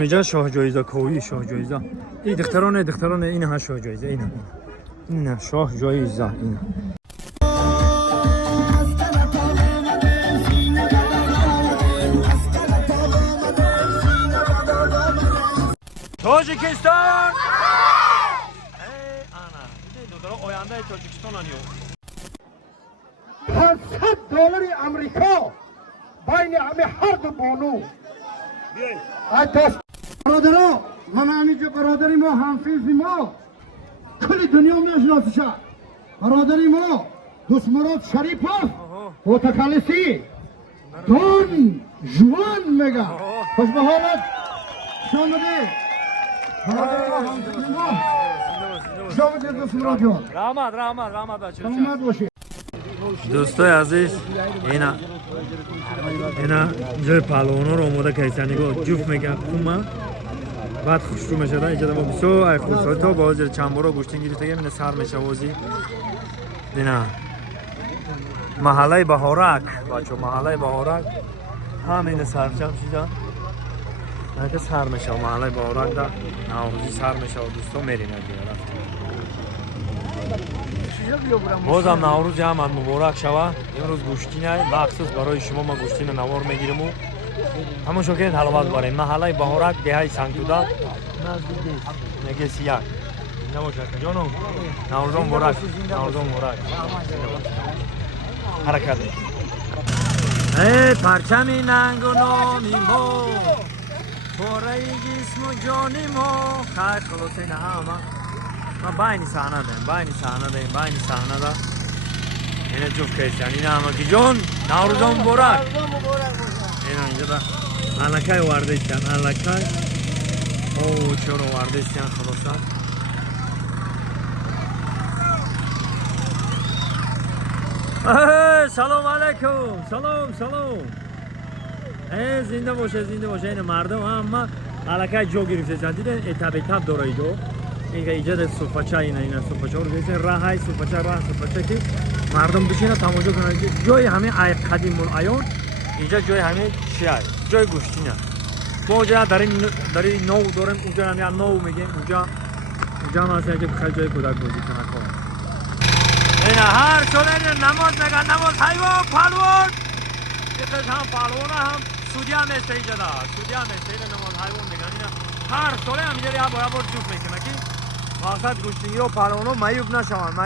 اینجا شاه جایزه کوی شاه جایزه این دختران این ها شاه جایزه این شاه جایزه این تاجیکستان ای انا دو آینده تاجیکستان انیو $700 امریکا بین همه هر دو بانو برادرها من همینجا برادری ما حافظ ما کل دنیا میشناسه برادری ما دوست مراد شریفov متخلصی دون جوان میگه خوش به حالت شامده برادری ما حافظ ما شامده دوست مراد جوان رحمت بچه سلامت باشی دوستای عزیز اینا جای پهلوانا رو آماده کردن نگاه جفت میگن خومه بعد خوش رو میشه اینجا با بسیار خوش تا بازی چند بارا گوشتین گرفته این سر میشه بازی اینا محله بهارک بچه محله بهارک همین سر جمع شدن که سر میشه محله بهارک در نوروزی سر میشه و دوستا میرین بازم نوروز هم مبارک شوه امروز گوشتینه مخصوص برای شما ما گوشتین نوار میگیرم و همون شکل حلوت بریم محله بهارک دهه سنگتودا نگه سیاه نباشه جانم نوروز مبارک حرکت ای پرچمی ننگ و نامی ما پاره جسم و جانی ما خیلی خلاصه اینه همه ما بین صحنه ده اینه جفت کشتن اینه همه که جان نوروزان مبارک اینه اینجا ده علکای ورده ایستن علکای اوه چرا ورده ایستن خلاصا سلام علیکم سلام زنده باشه این مردم همه علکای جو گرفته دیدن اتب داره ایدو اینکه ایجاد سوفاچا اینا سوفاچا رو گذاشتن راه سوفاچا که مردم بشینن تماشا کنن جای همه قدیم الایون اینجا جای همه چیه جای گوشتینه ما اونجا داریم نو داریم اونجا هم نو میگیم اونجا هم هست که خیلی جای کودک بازی کنه اینا هر شده نماز میگن نماز حیوان پهلوان یکیش هم پهلوان هم سودی هم است اینجا نماز حیوان میگن اینا هر ساله هم اینجا برابر جوب میکنه که مقصد گوشتینگی و پهلوانو معیوب نشوند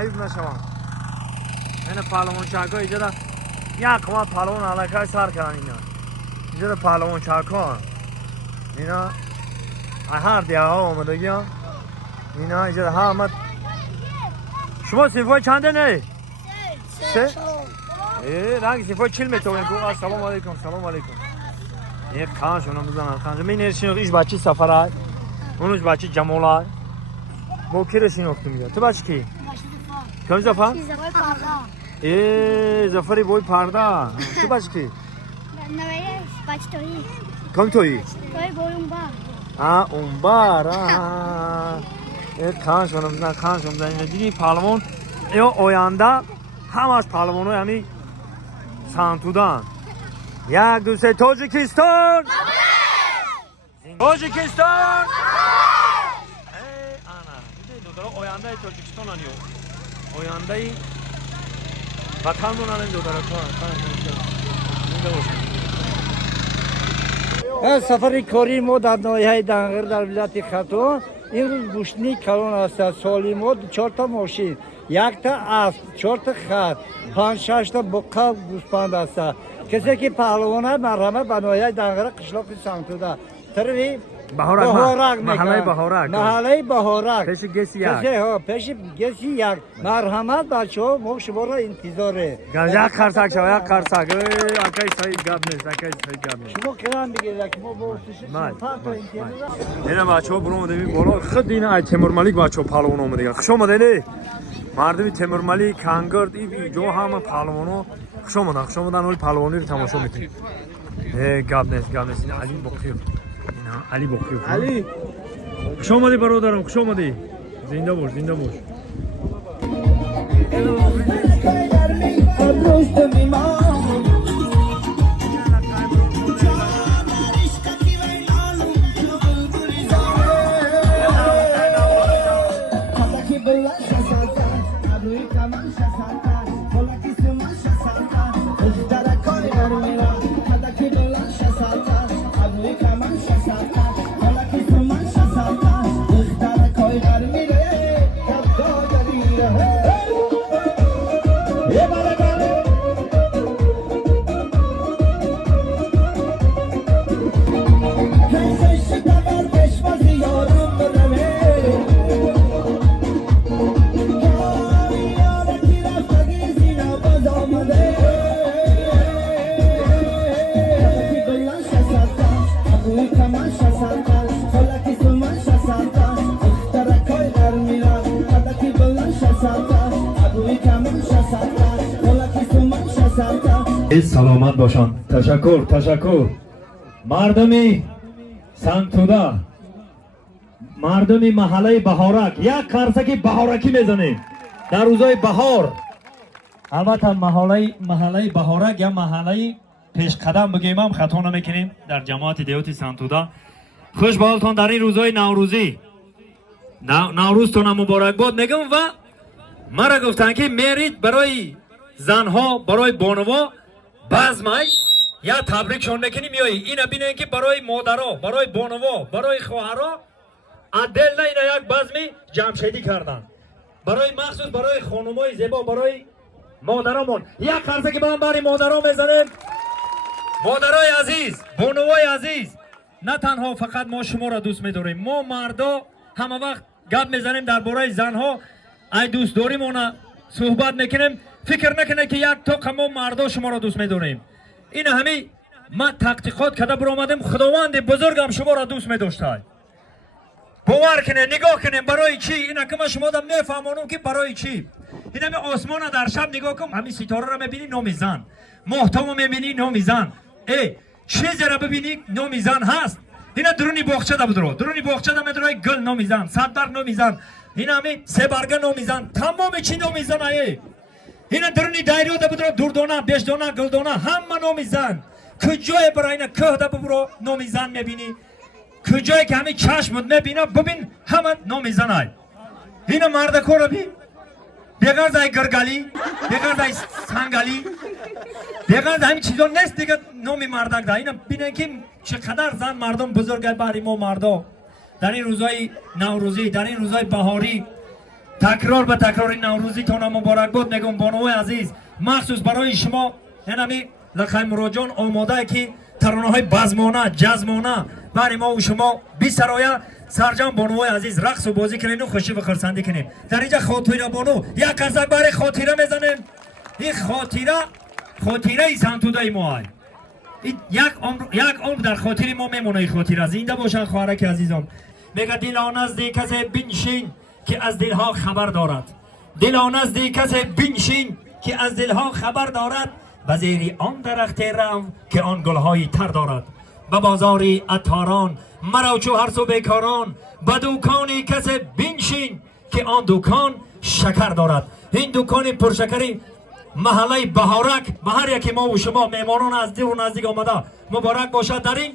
این پهلوان چاکا اینجا دا یک ما پهلوان علاقه سر کردن اینجا دا پهلوان چاکا اینا هر دیگه ها آمدگی ها اینا اینجا دا همه شما صفای چنده نه؟ سه؟ رنگ صفای 40 میتونیم که سلام علیکم یک خانش اونم بزنن خانش می نرسین ایش بچه سفر های اونوش بچه جمال های با کی رسین اختو میگه تو بچه کی؟ کم زفر؟ زفری بای پرده تو بچه کی؟ بچه تویی کم تویی؟ تویی بای اونبار اونبار یک خانش اونم بزنن دیدی پهلوان یا آینده هم از پهلوان های همی سنتودن یک دو سه تاجیکستان تاجیکستان ای انا دیدی دو آینده تاجیکستان انیو آینده وطن رو ننیم دو این سفر کاری ما در ناحیه دنگر در ولایت خرطوم این روز گوشتنی کلان است سالی ما 4 تا ماشین 1 تا اسب 4 تا خر 5-6 تا بقال گوسفند است کسی که پهلوانه مرحمت به ناحیه دنگر قشلاق سنگتودا تروی بهارک محله بهارک پیش گسی یک مرحمت بچه‌ها ما شما را انتظاره یک خرسک شو یک خرسک اکای صحیح گپ نیست شما کرام بگیرید که ما با اینا بچه‌ها برو اومدیم بالا خود اینا تیمور ملیک بچه‌ها پهلوان اومده خوش اومدین مردم تیمور ملیک کانگرد ای جو همه پهلوانو خوش اومدن ولی پهلوانی رو تماشا میکنید گپ نیست اینا علی بخیر علی بخیر علی خوش اومدی برادرم خوش اومدی زنده باش gulla shasata, abui kaman shasata, hola kisuman shasata, ujdara koi garmira, hadaki gulla shasata, abui kaman shasata, hola kisuman shasata, ujdara koi garmira, kabdo garira. Ye bala bala. Hey shikabar peshwazi yoram rave. سلامت باشان. تشکر. مردمی سنگتودا، مردمی محله بهارک، یک قرصکی بهارکی میزنیم در روزای بهار. البته محله بهارک یا محله پیش قدم بگیم هم خطا نمیکنیم در جماعت دیوتی سنگتودا. خوش به حالتان در این روزای نوروزی. نوروزتون مبارک باد میگم و مرا گفتن که میرید برای زنها، برای بانوا بزمای یا تبریکشون نکنی میایی. اینا بینن که برای مادرها، برای بانوا، برای خواهرها عدل نه اینا یک بزمی جمشیدی کردن. برای مخصوص برای خانمای زیبا، برای مادرامون یک قرصه که با هم برای مادرها میزنیم. مادرای عزیز، بانوای عزیز، نه تنها فقط ما شما را دوست می‌داریم، ما مردا همه وقت گپ میزنیم درباره زنها، ای دوست داریمون صحبت میکنیم. فکر نکنه که یک تا ما مردا شما را دوست می‌داریم. این همین ما تحقیقات کرده برآمدیم خداوند بزرگم شما را دوست می‌داشته. باور کنه، نگاه کنیم برای چی؟ اینا که ما شما را میفهمونم که برای چی. این همین آسمان در شب نگاه کن، همین ستاره را می‌بینی نام زن، ماهتاب می‌بینی نام زن، چیزی را ببینی نام زن هست. اینا درونی باغچه دا بدرو، درونی باغچه دا می‌درای گل نام زن، صدبرگ نام زن، این همین سه برگ نام زن، تمام چی نام زن ای. اینا درونی دایره دا بدرو، دوردانه، بیشدانه، گلدانه، همه نام زن. کجای برای اینا که دا برو نام زن می‌بینی؟ کجایی که همین چشمت می‌بینه ببین همه نام زن ای. اینا مرد کورا بی بغیر از گرگالی، بغیر از سنگالی، بغیر از همین چیزا نیست دیگه نام مردک ده. اینا ببینن که چقدر زن مردم بزرگه برای ما مردا در این روزای نوروزی، در این روزای بهاری. تکرار به تکرار این نوروزی تون مبارک باد میگم بانوی عزیز، مخصوص برای شما. اینمی لخای مراجعان آماده که ترانه های بزمانه، جزمانه برای ما و شما بی‌سرایه سرجم بانوی عزیز رقص و بازی کنیم و خوشی و خرسندی کنیم. در اینجا خاطره بانو یک قزک برای خاطره میزنیم. این خاطره ای سنتودای ما های. یک عمر در خاطر ما میمونه. این خاطره زنده باشن خواهرک عزیزم. میگه دل آن نزدیک کسی بنشین که از دلها خبر دارد. دل آن نزدیک کسی بنشین که از دلها خبر دارد. به زیر آن درخت رو که آن گلهای تر دارد. به بازاری عطاران مرو چو هر سو بیکاران. به دکانی کسی بنشین که آن دکان شکر دارد. این دکان پرشکری محله بهارک به هر یکی ما و شما میمانان از دور و نزدیک آمده مبارک باشد. در این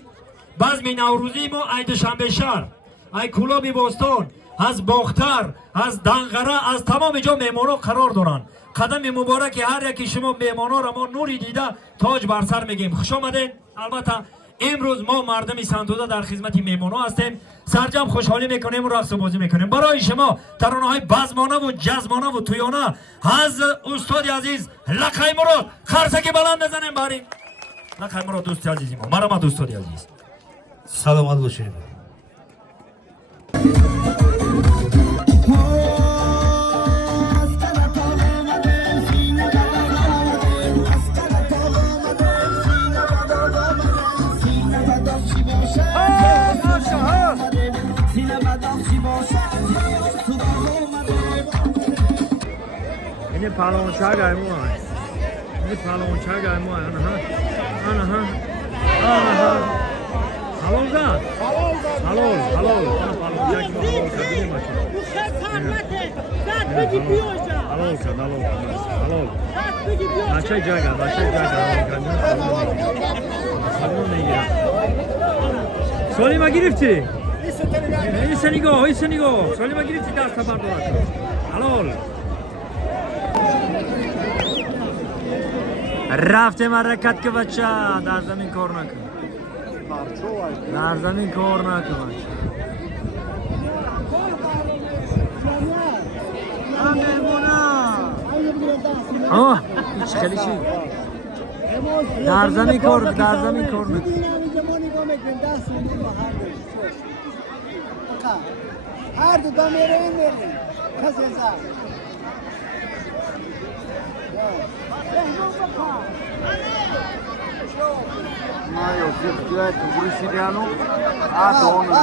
بزم نوروزی ما ای دوشنبه شهر، ای کلاب بوستان، از باختر، از دنقره، از تمام جا میمانا قرار دارن. قدم مبارک هر یکی شما میمانا را ما نوری دیده تاج بر سر میگیم. خوش آمدین. البته امروز ما مردم سنتودا در خدمت میمانا هستیم، سرجم خوشحالی میکنیم و رقص و بازی میکنیم. برای شما ترانه های بزمانه و جزمانه و تویانه از استاد عزیز لخای مراد خرسکی بلند بزنیم. برای لخای مراد دوست عزیزی ما، مرحمت استاد عزیز. سلامت باشید. این پهلوانچه گرمو هست. این پهلوانچه گرمو هست. آنها. حلال زن. حلال. پهلوانچه که حلال کردیم باشه. حلال. بچه جگه حلال نگیرم. سالی ما گرفتی؟ این سنیگاه. سالی ما گرفتی دست بردارد. halol. رفتیم حرکت که بچه در زمین کار نکن. در زمین کار نکن بچه. آه هیچ خیلی چی در زمین کار نکن. هر دو میره این میره کسی هست Ma io se diretto brasiliano a donna.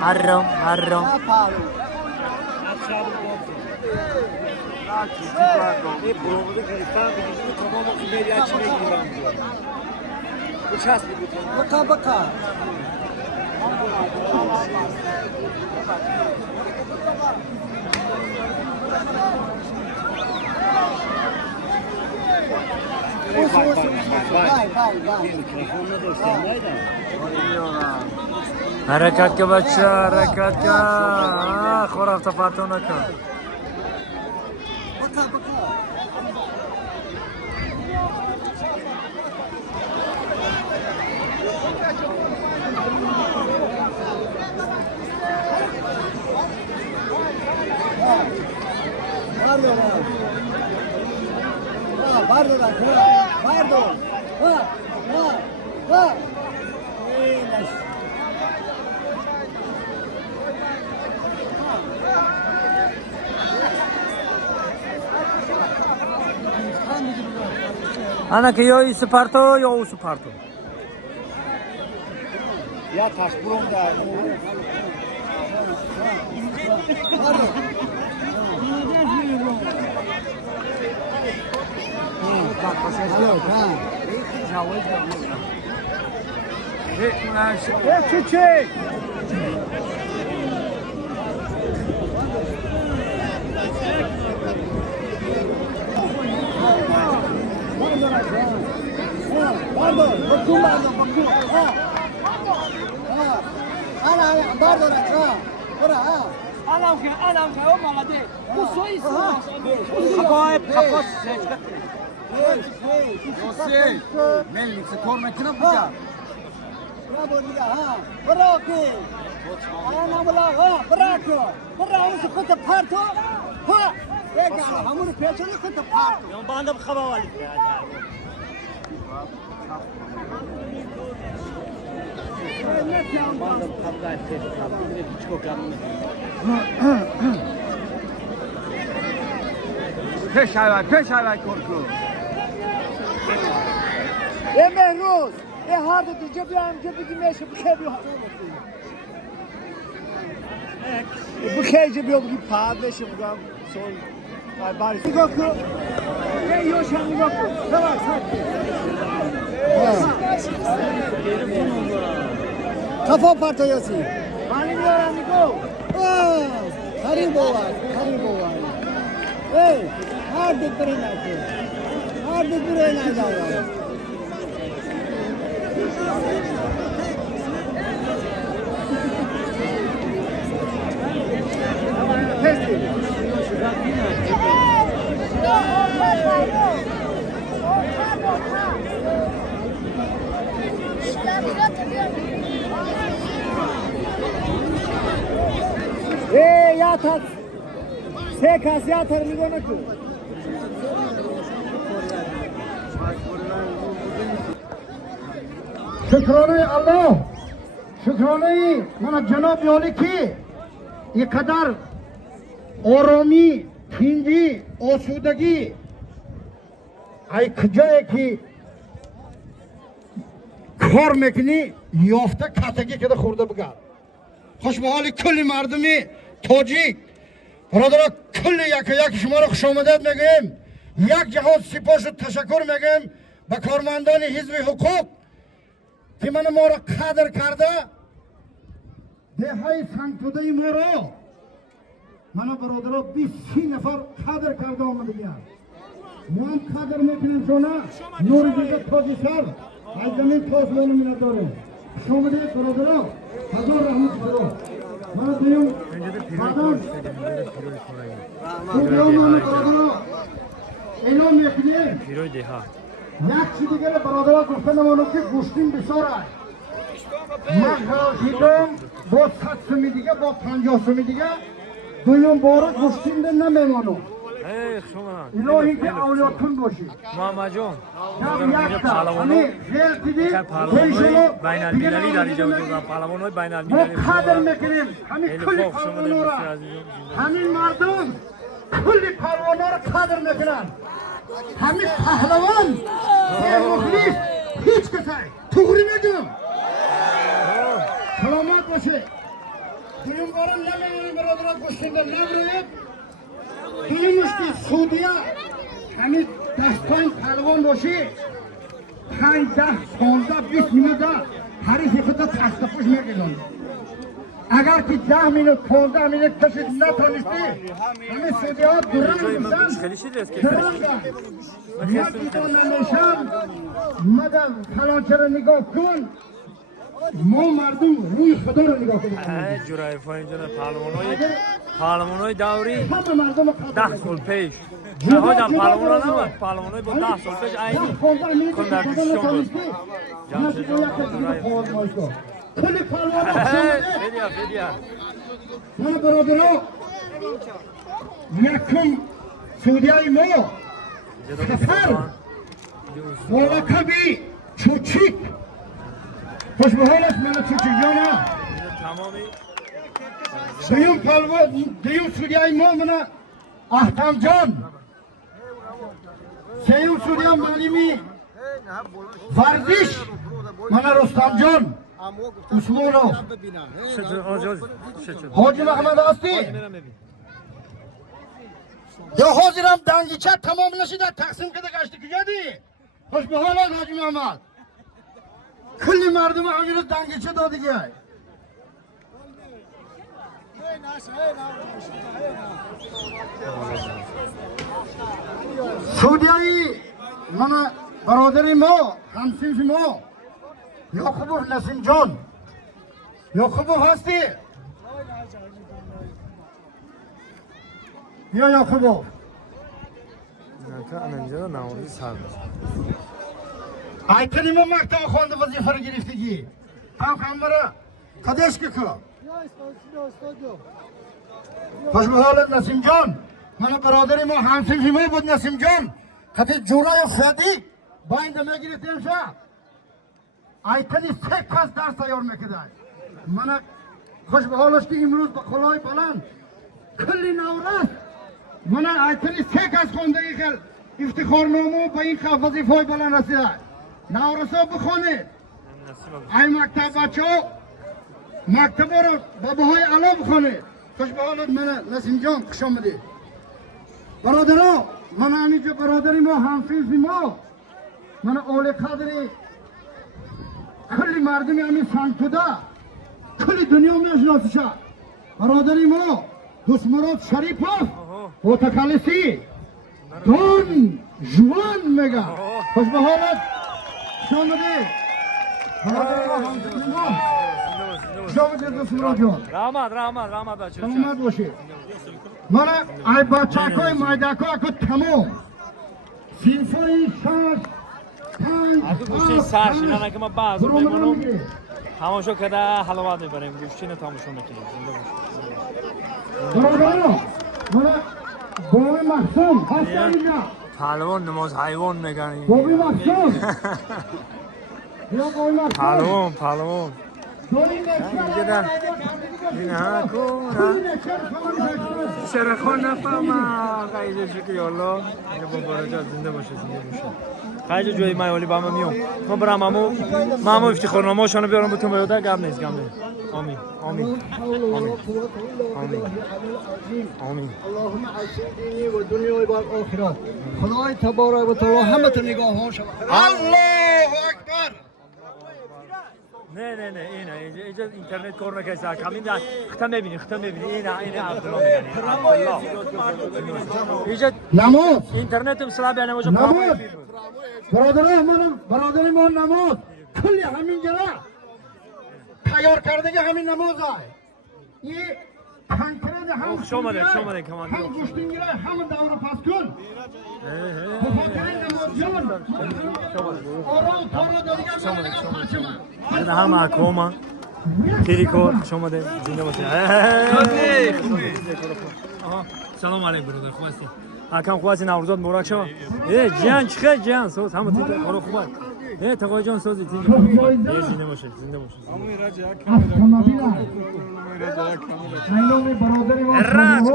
حرام بکا حرکت که بچه حرکت که خور افتا پرتو نکن. Ana که یا ایسو پرتو یا اوسو پرتو. یا تشبرون در Peş hayvan korku. مهروز هر دو دیگه بیام که بگیم میشه بخیر بخیر بیام بگیم پا بشه بگم سول باری نگاه کن یوشان نگاه کن ببر کفا پرتایاسی مانی میارم نگاه خریم بوار هر دو بره نگاه yatar. Sekas yatar mı gönüktü? شکرانه الله شکرانه من جناب یالی کی یک قدر آرامی تینجی آسودگی ای کجایی که کار میکنی یافته کتگی که خورده بگرد خوش به حال کل مردمی تاجیک برادر کل یک شما رو خوش آمدید میگیم یک جهات سپاس و تشکر میگیم به کارمندان حزب حقوق که من ما را قدر کرده دههای سنگتوده ما را من برادرها 20 نفر قدر کرده آمده بیاد ما هم قدر میکنیم شونه نور دیگه تاجی سر از زمین تاز مانو مینا داره شما دیگه برادرها هزار رحمت خدا Mana duyum. Öncede piroy Pardon. koymuştu. Piroy koyayım. Studiyo mana barodaro. E'lon mekidim. Piroy deha. یک چی دیگه برادرها گفتن اونو که گوشتین بساره من خواهیدم با 100 سومی دیگه با 50 سومی دیگه دویم باره گوشتین ده نمیمانو Ey şuna. الهی که اولیاتون باشی Muhammed Can. هم یک تا همه غیر دیدی پیشونو بین المللی در اینجا وجود دارد. پهلوان‌های بین ما المللی. قدر میکنیم همین خیلی کلی خوب، شما پهلوانا را بسیار عزیزم. همین مردم کلی پهلوانا را قدر میکنن همین پهلوان مخلیص هیچ کسی توغری میگم سلامت باشه دویم بارم نمیدونیم برادرات گوشتنده نمیدونیم دویمش که سعودیه همین دستان پهلوان باشی 5 10 15 20 minut حریف خود تخت پوش میگیرن اگر که 10 minut 15 minut کسی نتونستی همین سعودی ها درنگ میشن خیلی شیرست که درنگن من دیدن نمیشم مدن فلانچه رو نگاه کن ما مردم روی خدا رو نگاه کنیم جورای فاینجا پهلوان‌های دوری همه مردم رو 10 سال پیش نهایتاً پهلوان‌ها نبود پهلوان‌های با 10 سال پیش عینی کن در دوستان بود کلی پهلوان فدیا من برادرها یکم سعودی های ما سفر ولکبی چوچیک خوش به حالت من چوچیک جانا تمامی دویم پهلوان دویم سعودی های ما من احتم جان سیوم سعودی ها معلمی ورزش من رستم جان عثمانو حاجی محمد هستی یا حاضرم دنگیچه تمام نشده تقسیم کده گشتی کجا دی خوش به حالت حاجی محمد کلی مردم امیر دنگیچه دادی گه سعودیایی من برادری ما همسیف ما یاخوبوف نسیم جان یاخوبوف هستی؟ یا یاخوبوف ایتنی ما مکتب خونده وظیفه رو گرفتگی هم برا کدش که که خوش به حالت نسیم جان من برادری ما همسیف ما بود نسیم جان کتی جورای فدی با این دمه گرفتیم شا ایتنی 3 کس درس تیار میکده من خوش به حالش که امروز با خلای بلند کلی نورست من ایتنی 3 کس خونده ای خل افتخارنامه با این خف وظیفه های بلند رسیده نورست ها بخونه ای مکتب بچه ها مکتب رو با بهای علا بخونه خوش به حالت من نسیم جان خوش آمدی برادرها من همینجا برادری ما همفیزی ما من اول قدری کلی مردمی همین سنگتوده کلی دنیا میشناسیشه برادری ما دوست مراد شریپوف و تکالیسی دون جوان میگه خوش به حالت شامده برادری ما همفیزی ما شامده دوست مراد جان رحمت بچه سلامت باشی من ای بچه های مایدک ها که تمام سینفای شش اگه گوشتین سرش اینا که ما بعض میمونم تماشا کرده حلاوت میبریم گوشتین تماشا میکنیم زنده برادرها من بابی مخصوم هستم اینجا پهلوان نماز حیوان میگن بابی مخصوم یا بابی مخصوم پهلوان دوری نکشن این ها کن شرخان نفهمم قیجه شکری الله اینه با بارجا زنده باشه قیجه جوی مایالی با همه میام ما برم همو افتخارنامه هاشانو بیارم بتون بیاده گم نیست آمین آمین اللهم عزیز دینی و دنیای بر آخرت خدای تبارک و تعالی همه تا نگاه ها شما الله اکبر نه اینجا اینترنت کار نکنه سر کامین در ختم میبینی اینه عبدالله میگن اینجا نماز اینترنت مثلا بیانه موجه نماز برادر ما نماز کلی همین جرا تیار کردگی همین نماز های این کنکرد هم شما کماندو. هم گوشتینگیره هم دور پس کن هم اکوما تریکور شما ده زنده باشید. سلام علیکم برادر، خوب هستی؟ اکم خوب هستی؟ نوروزات مبارک شما. جان چخه جان سوز همه تو کارو خوبه. تقای جان سوزی زنده باشید. زنده باشید. راج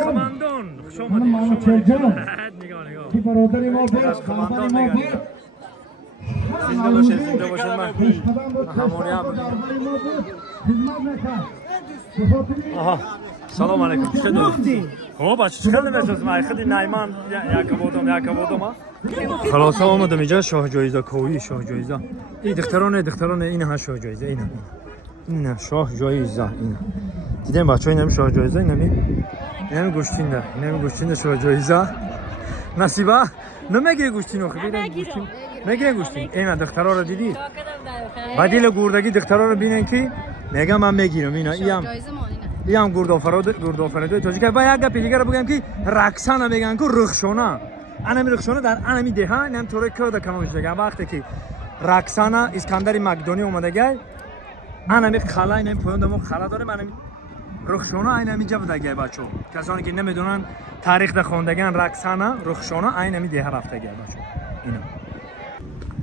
کماندون شما ده. زنده باشید من همونی هم. آها سلام علیکم. چطوری؟ خوب باش. خیلی ممنون. من خیلی نایمان یک بودم. خلاص آمدم اینجا شاه جایزه کوی شاه جایزه. این دختران این ها شاه جایزه این شاه جایزه این. دیدم بچه‌ها اینم شاه جایزه اینم گوشتینده شاه جایزه. نصیبه نمیگه گوشتینو میگه گوشتین. این دخترا رو دیدی؟ بدیل گوردگی دخترا رو ببینن که میگم من میگیرم اینم گوردآفریده توضیح که با یک گپ دیگه رو بگم که رقصانه میگن که رخشونه. رخشونه در انمی ده اینم طوری کرده کماش میگن وقتی که رقصانه اسکندر مقدونی اومده گای انمی خلا اینم پویندمو خلا داره من رخشونه اینمی جا بوده گای بچو کسانی که نمیدونن تاریخ ده خوندگان رقصانه رخشونه اینمی ده رفته گای بچو اینا.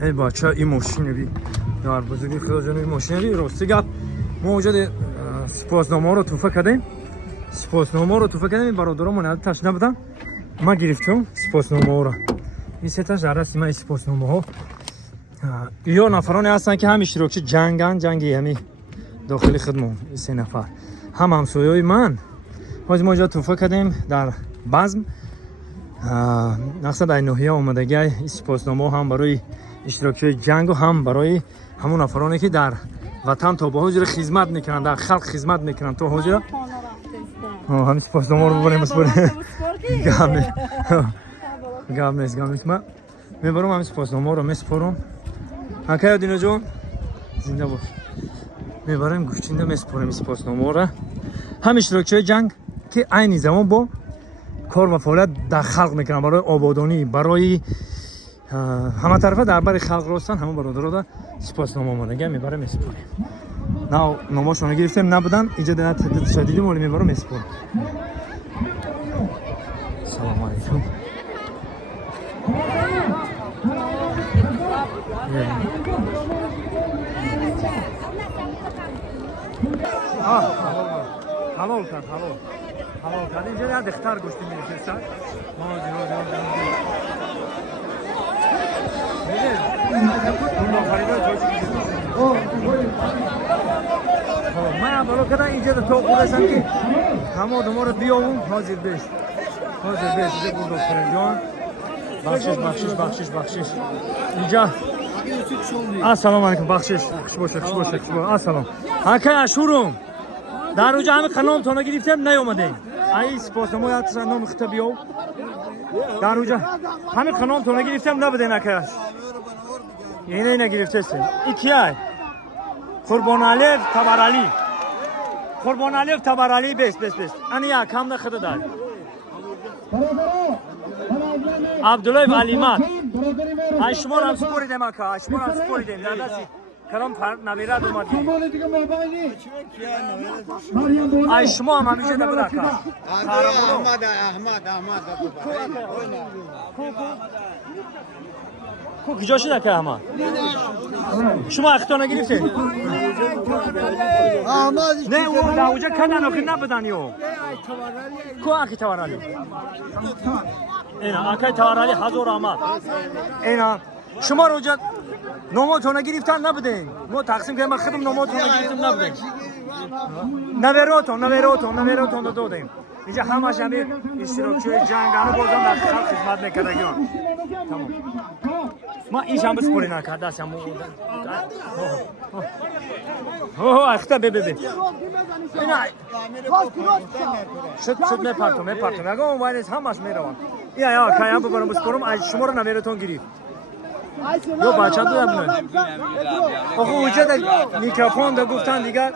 ای بچه این ماشین بی در بزرگی خدا جان این ماشین بی راستی گپ ما وجود سپاسنامه رو توفه کردیم. برادرامون تشنه بودن ما گرفتم سپاسنامه رو. این سه تاش در رسم این سپاسنامه ها یا نفرانی هستن که هم اشتراکی جنگی همی داخل خدمت. این سه نفر هم همسایه‌های من ما اینجا توفه کردیم در بزم. نقصد در نوحیه آمدگی این سپاسنامه هم برای اشتراکی جنگ و هم برای همون نفرانی که در وطن تا به حضور خدمت میکنن در خلق خدمت میکنن تو حضور همین سپاسنامه رو ببریم گام نیست من میبرم همین سپاسنامه رو میسپارم. اکای دینا جون زنده باش. میبرم گوشتینده میسپارم سپاسنامه رو هم اشتراکچی جنگ که عین زمان با کار و فعالیت در خلق میکنن برای آبادانی برای همه طرفه درباره خلق راستن همون برادرها سپاسنامه اومدن میبرم میسپارم. نه نامه‌شون گرفتم نبودن اینجا دیدن شدیدی مولی میبرم میسپارم. سلام علیکم. حلال کرد اینجا در دختر گوشتی میرسد من بالا کردن اینجا در توق بودشم که همه دو ما رو بیاون حاضر بیش اینجا گوند آفرین جان بخشش اینجا السلام علیکم بخشش باشه السلام حکه اشورم در اونجا همه خنام تانه گرفتم نیومدیم ای سپاسنامه یادتون نام خطه بیاو در اونجا همه خنام تانه گرفتم نبوده نکش اینه گرفته سن این کیه قربان علی تبرالی بس انیا کم نخده دار عبدالله علیمت ای شما هم سپوریدم اکا در دستی کرام نویرد اومدی ای شما هم همیشه در بود اکا کو کجا شده که احمد شما اختار نگرفته نه اون در اونجا کندن آخی نبودن یو کو اکی تبرالی اینا اکی تبرالی حضور آمد اینا شما رو اونجا ناماتون گرفتن نبودین ما تقسیم کنیم خودم ناماتون گرفتم نبودین نویراتون دادیم اینجا همش همه اشتراکچی جنگانه بازم در خلق خدمت میکردگیان تمام ما اینش هم بسپوری نکرد دست هم اخته ببه اینا شد میپرتم اگه اون وایرس همش میروم یا که هم ببرم بسپورم از شما رو نویراتون گرفت یا بچه دو یبنه آخه اونجا در میکروفون در گفتن دیگر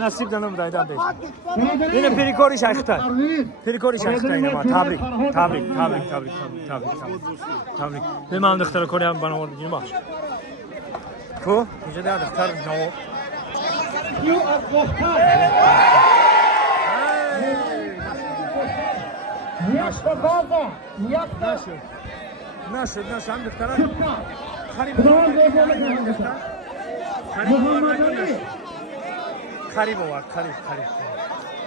نصیب دنم دایدم بیش اینه پیریکوری شیختن پیریکوری شیختن اینه ما تبریک به من دختر کوری هم بنامور بگیریم باش کو اینجا ده دختر نو نشد هم دخترم خریب آورد خریب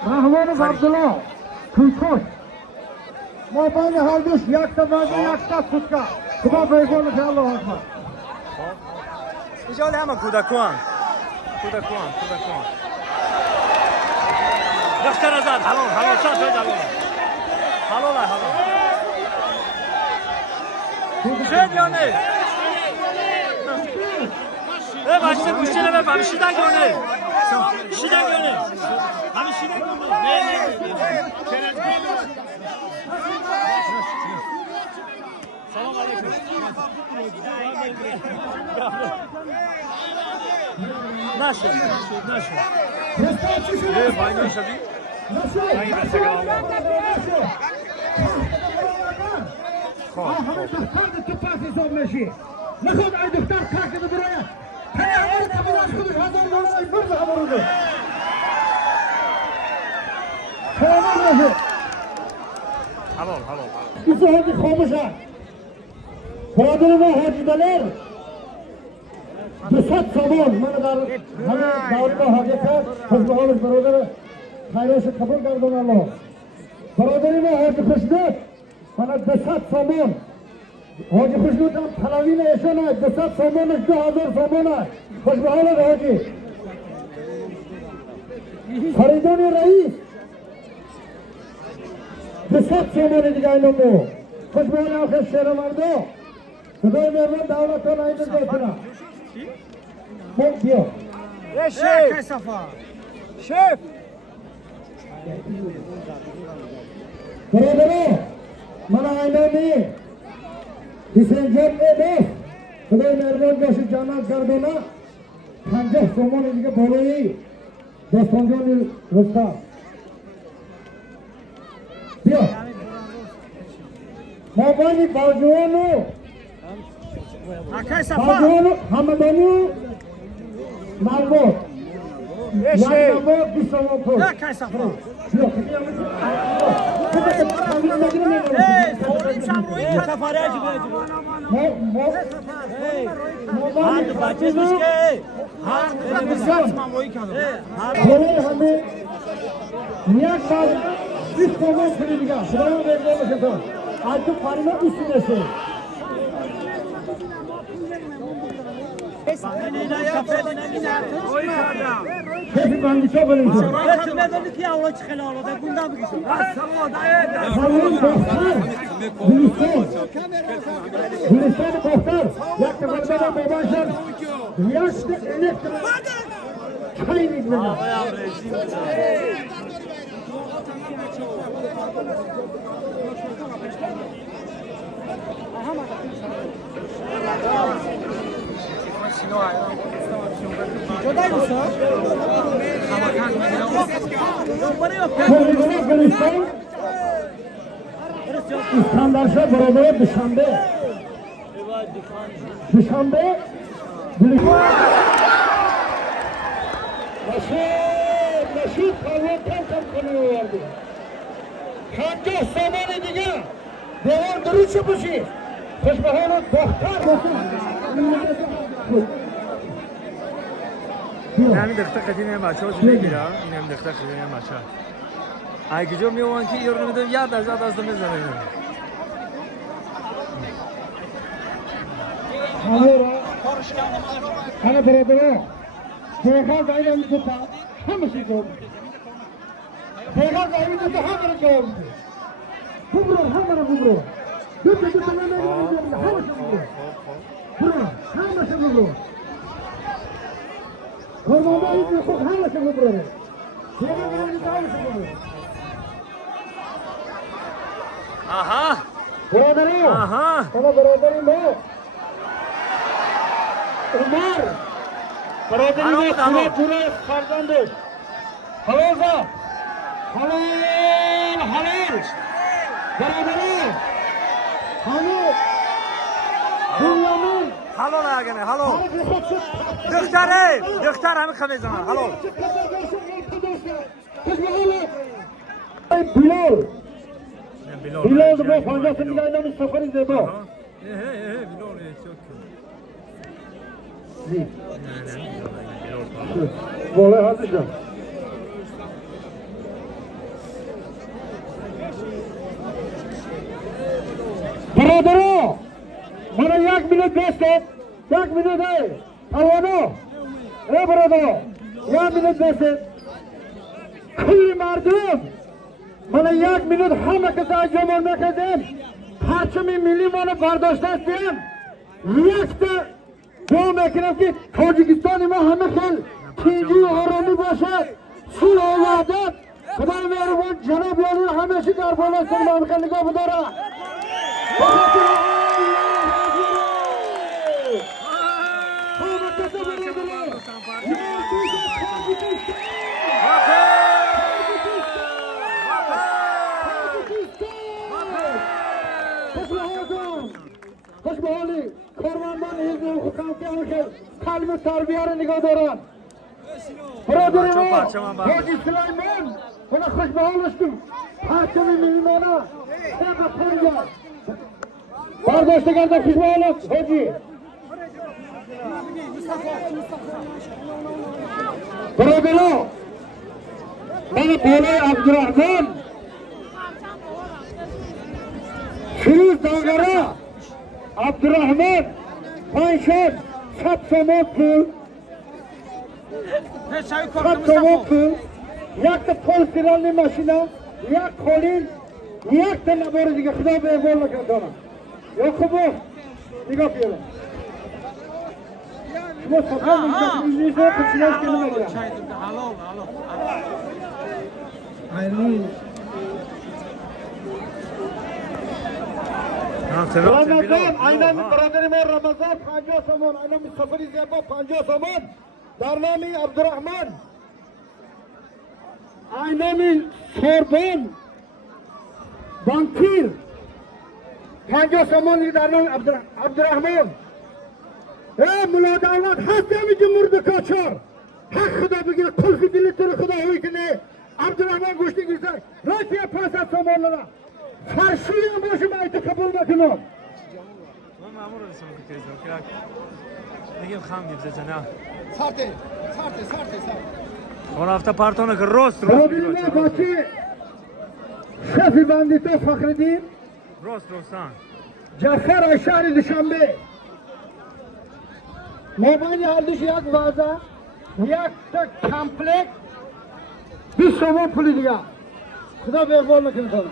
رحمان عبدالله کنکوش ما بین هر دوش یک تا بازی یک تا سوتکا کما بیگون که الله اکبر ایجاد همه کودکان دختر ازاد حلال شد حلال شد یا نه başta kuşçuyla ve ben şuradan gönül. Hani şuradan gönül. Selam aleyküm. Nasıl? Aynı yaşadı. Aynı yaşadı. نخود ای دختر کار که برای هر هر کبیرش خودش $1000 برد خبرونه تمام نه حلال کسی هایی خاموشه برادر ما حاجی دلر 200 سامان من در همه داری ما حاجی کرد حزب حالش برادر خیرش قبول کردن الله برادر ما حاجی خوشنود من 200 سامان حاجی خوشنود هم پلاوی نیشون های 200 سامانش 2000 سامان های خوش به حالت حاجی فریدان رئیس 200 سامان دیگه اینو مو خوش به حال آخر شهر مردو خدای مهربان دولتان اینو دیتنا بیا شیف برادران من اینو حسین جان ایده خدای مهربان باشه جانت گردانا 50 سامان دیگه بالایی داستان جان رستا بیا ما بانی باجوانو همدانو مرموت یک نمو 20 سامان پول بیا हमें मियाँ साहब इस कौमों से मिलेगा सुबह में देखने में कहता आज तो फारिमा इसी में से कैसे बांधी चो बने चो मैं तो नहीं किया वो चिकन वाला था गुंडा भी किसी Gülistan Kohtar yaktı bardağına babaşlar yaşlı elektrik kaynıklar Gülistan İskandarşa beraber Duşanbe Naşit kahvetten kampanıyor vardı. Kanka zamanı diye devam durucu bu şey. Hoşbahanı doktor olsun. همین دختر قدیمی بچه ها دیگه گیره این هم دختر قدیمی بچه ها اگه جو میوان که یارو میدون یاد از میزنه Hani beraber Peygamber dairemi tuta hamısı doğru. Peygamber dairemi tuta hamısı doğru. Kubro hamısı. Bütün hamısı kubro. Kubro hamısı kubro. Kurbanlar için hamısı kubro. Peygamberin hamısı kubro. Aha. Beraberim. Aha. Ama beraberim o. Umar برادری حلال، ما حلال. پوره فرزندش حلال با حلال حلال برادری حلال دنیامین Halol agene, halol. Dökter hemi kamezana, halol. Bilal Bilal. Bilal bu fazlası Bilal'ın seferi zeba Bilal, çok. Vallahi hazırca برادرو من یک منوت بست یک منوت ای پروانو ای برادرو یک منوت بست کلی مردم من یک منوت همه کسا جمع نکردیم پرچم ملی منو برداشته هستیم یک تا دو میکنم که تاجیکستان ما همه خیل تیجی و آرامی باشد صلح و وحدت خدای مهربان جناب یاری همیشه در بالا سلمان خیل نگاه بداره بخاطر خوش به حالی کارمندان حزب حکام که آنکه قلب تربیه را نگاه دارند برادر ما حاجی سلیمان اونا خوش به حالش کن پرچم میلیمانه سبب پرگه برداشته کرده خوش به حالش حاجی برادرها من بالای عبدالرحمن فیروز داغره عبدالرحمن پنشد 100 سامان پول 100 سامان پول یک تا پولستیرانی ماشینا یک کولین یک تا نباره دیگه خدا به احوال نکردانم یا خوبه نگاه بیارم شما سفر میکنید نیست و کسیلاش که نمیگیرم رمضان اینا برادر ما رمضان 50 سامان اینا مسافری زیبا 50 سامان در نام عبدالرحمن اینا سوربان بانکیر 50 سامان در نام عبدالرحمن ای مولا دولت هستی همیشه مرد کاچار حق خدا بگیره کلخی دلی تو خدا ہوئی کنه عبدالرحمن گوشتی گیرسه راستی 500 سامان لنا فرشی هم باشه من ایتو قبول نکنم من مامور هستم که تیزم میگم خام میبزه جنا سارته اون هفته پارتونه که روست برادری ما باچه شفی بندیتو فخردین روستان جعفر شهر دوشنبه مابین هر دوش یک وازه یک تا کمپلک 20 سامان پولی دیگه خدا به اقبال نکنه کنم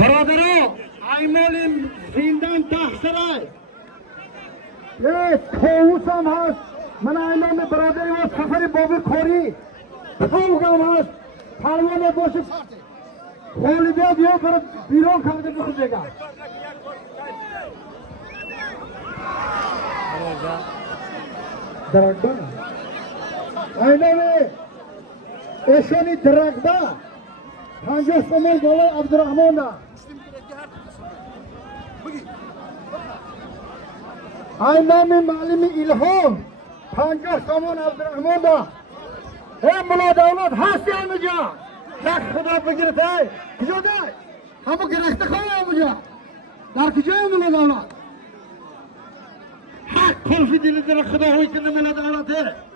برادرو ایمال زندان تحصیلای یه کووس هم هست من ایمال برادری ما سفر بابی کوری کوگ هم هست پروانه باشه خولی بیاد یا برای بیرون کرده بخود بگه درگبه ایمال اشانی درگبه 50 سامان بالای عبدالرحمن ده نام معلم الهام 50 سامان عبدالرحمن ده ای مولا دولت هستی همه جا یک خدا بگیرد ای کجا ده همه گرخته خواه همه جا در کجای مولا دولت حق کلفی دلی در خدا ہوئی کنه مولا دولت ہے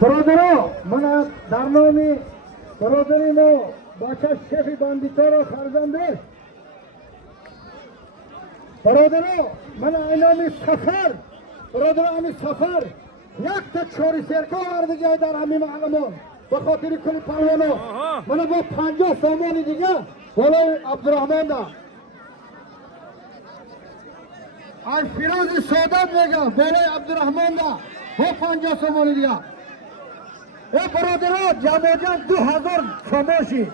برادرو من در نام برادری ما باچه شفی باندیتا را فرزنده برادرو من اینامی سفر برادرو همی سفر یک تا چوری سرکا ورده جای در همی معلمان بخاطر کلی پروانو من با 50 سامانی دیگه بالای عبدالرحمن ده از فیروز سعادت میگم بالای عبدالرحمن دا و 50 سومانی دیگه ای برادرها جمع 2000 خاموشی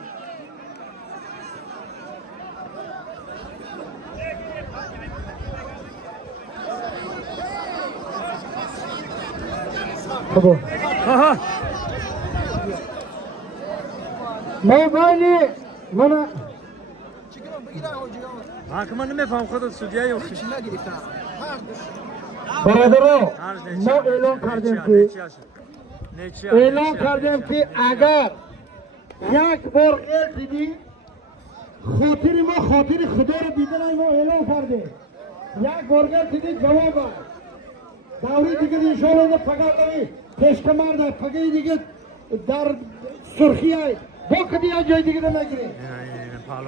خب آها ما بانی من من نمیفهم خودت سودیه یا خیلی برادرها ما اعلان کردیم که اگر یک بار غیر دیدی خاطر ما خاطر خدا رو دیدن ما اعلان کردیم یک بار غیر دیدی جواب دوری دیگه انشاءالله فقط پیشکمر در فقط دیگه در سرخی های با کدی های جای دیگه نگیره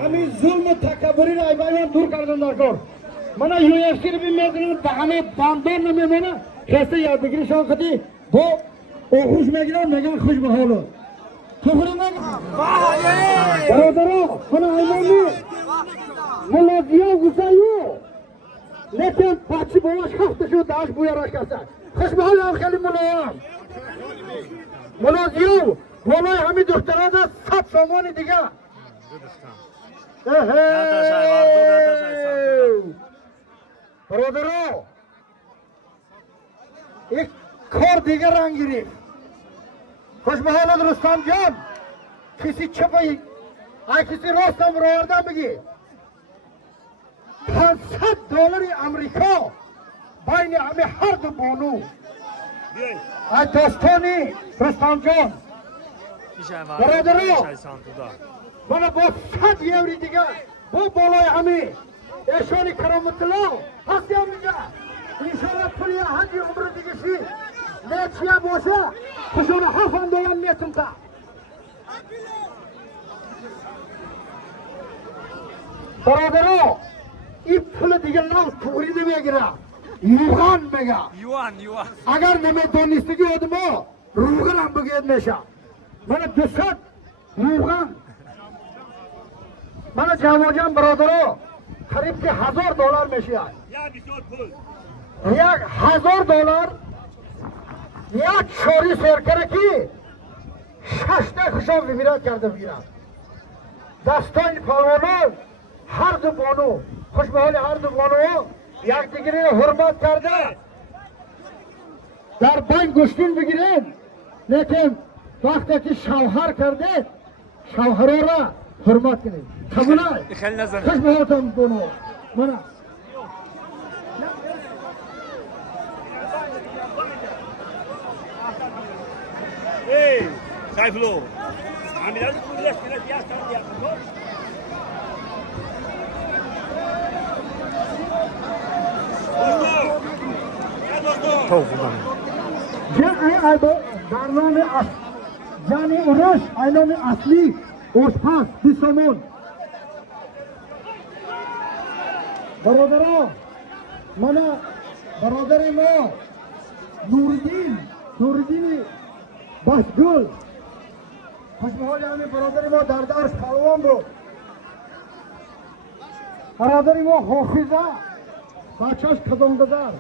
همین ظلم و تکبری را ایبایی دور کردن در کار من UFC رو میدونم دهنه باندار نمیمونه کسی یادگیری شان کدی با خوش میگیرم میگم خوش به حالو کفری نگم برادرو من ایمانی ملازیه گوزایو لیکن پاچی باش خسته شد داشت بویراش کسه خوش به حال هم خیلی ملازیو بالای همین دختران دا 100 سامانی دیگه برادرو یک کار دیگه رنگ گرفت خوش به حال رستم جان کسی چپایی ای کسی راستم رو آردن بگی $500 امریکا بین همه هر دو بانو ای داستانی رستم جان برادرو من با 100 یوری دیگه با بالای همه ایشانی کرامت الله هستی هم میگه انشاءالله پولی حجی عمر دیگه شی نیچیه باشه کشون $7 میتون تا برادرو این پول دیگه لام توری نمیگیره یوغان میگه یوان اگر نمیدونستگی آدما روغن هم بگید میشه من 200 روغن من جمع برادرو قریب که $1000 میشه $1000 یک چوری سرکره که 6 خشم ویرات کرده بگیرم دستان پلوانان هر دو بانو خوش به حال هر دو بانو یک دیگری حرمت کرده در بین گشتین بگیرین لیکن وقتی که شوهر کرده شوهر را حرمت کنید قبوله خیلی نظر خوش به حالتان بانو منم Hey, Saifullah. Amiral Kudias kena tias kan dia. برنامه یعنی اونش اعلام اصلی اوشپس بیسامون برادرها من برادر ما نوردین باشگل خوش به حال همین برادر ما در درس پلوان بود برادر ما حافظه بچهش کدامگذر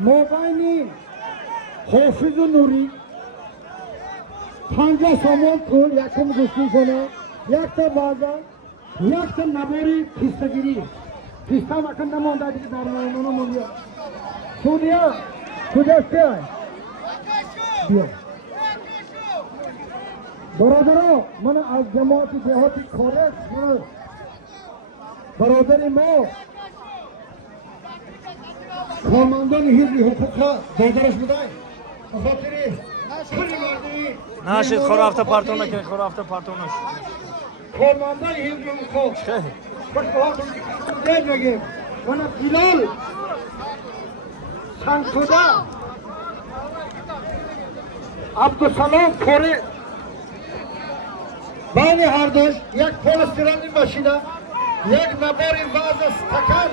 موبایلی حافظ و نوری 50 سامان پول یکم گشتی کنه یک تا بازار یک تا نباری پیستگیری پیستا مکن نمانده دیگه در نایمانو مونده سودیا کجاست بیا برادرها من از جماعت دهاتی کارش برادر ما کارمندان حزب حقوق دادرش بودن بخاطر کلی مردمی ناشید خور هفته پارتون نکنه خور هفته پارتون نش کارمندان حزب حقوق خوش بخاطر دیل بگیم من بلال سنگسوده عبدالسلام کوره بین هر دوش یک پولسترانی ماشینه یک نباری واز استکان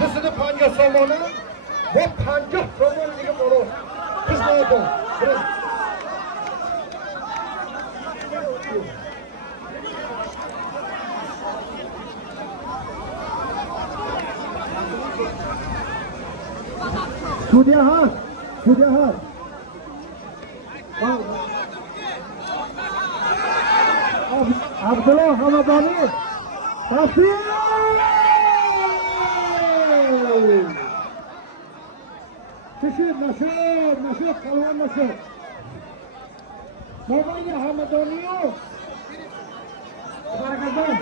250 سامانه و 50 سامان دیگه برو خوش باید Sudya has. Sudya has. Abdullah Hamadani. Tasir. Nasir, Kalwan Nasir. Mobayni Hamadaniyo. Barakadan.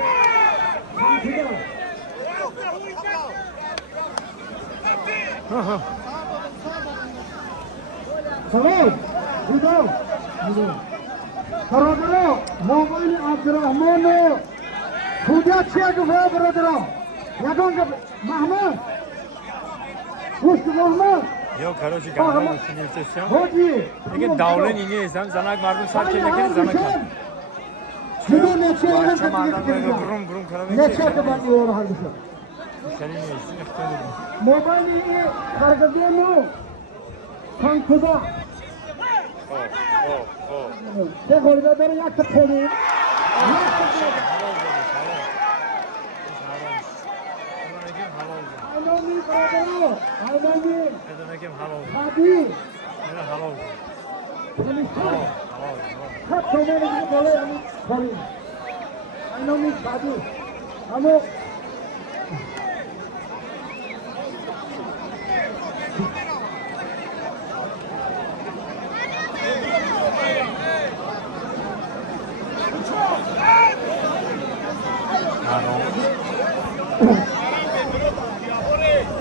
Salam. Judo. Baradaro. Mobayni Abdurrahmano. Sudya Chegva baradaro. Yagon Mahmud. Mustafa Mahmud. Yok короче kanalın sinirtesyon. Hoji. Peki davlen iniysem zanak mardum sarkı lekeri zanak. Judo neçe yalan Akşam tepki adam böyle getiriyor. burum burum karamen Neçe çekiyor. kadar diyor halbuki. Senin neysin ihtiyacın? Mobayni kargıdığımı kankuda. Tek orada beri yaktık konuyu. Aynomi baradaro. Aynomi. Ne demek hem halal oldu? Hadi. Ne halal oldu? Konuşma. Halal. Hep tomarını böyle yani koyun. Aynomi hadi. Ama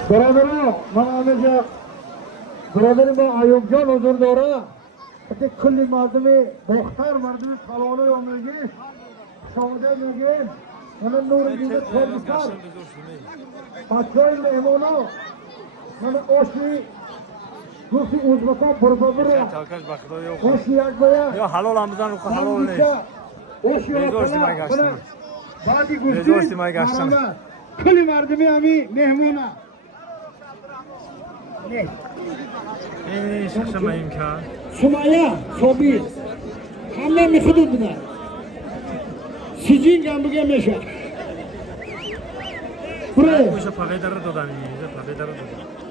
برادران من آمده برادر ما ایوب جان حضور داره که کلی مردم بختر مردم سالانه آمده شاده میگه من نور دیده کردکار بچه های مهمانا من آشی دوستی uzbekistan بربابره Talkaş bakıda yok. آشی یک باید Yok halal amızdan ruku halal ne? آشی Bezos'u آفلا başkanım. بعدی Bezos'u گفتی başkanım. برابر کلی مردمی همی مهمانا نه Şaşamayım ki. Sumaya, Sobi, همه میخودت بودن سیجین گم میشه Bu işe pavaydarı dodan iyi. Pavaydarı dodan.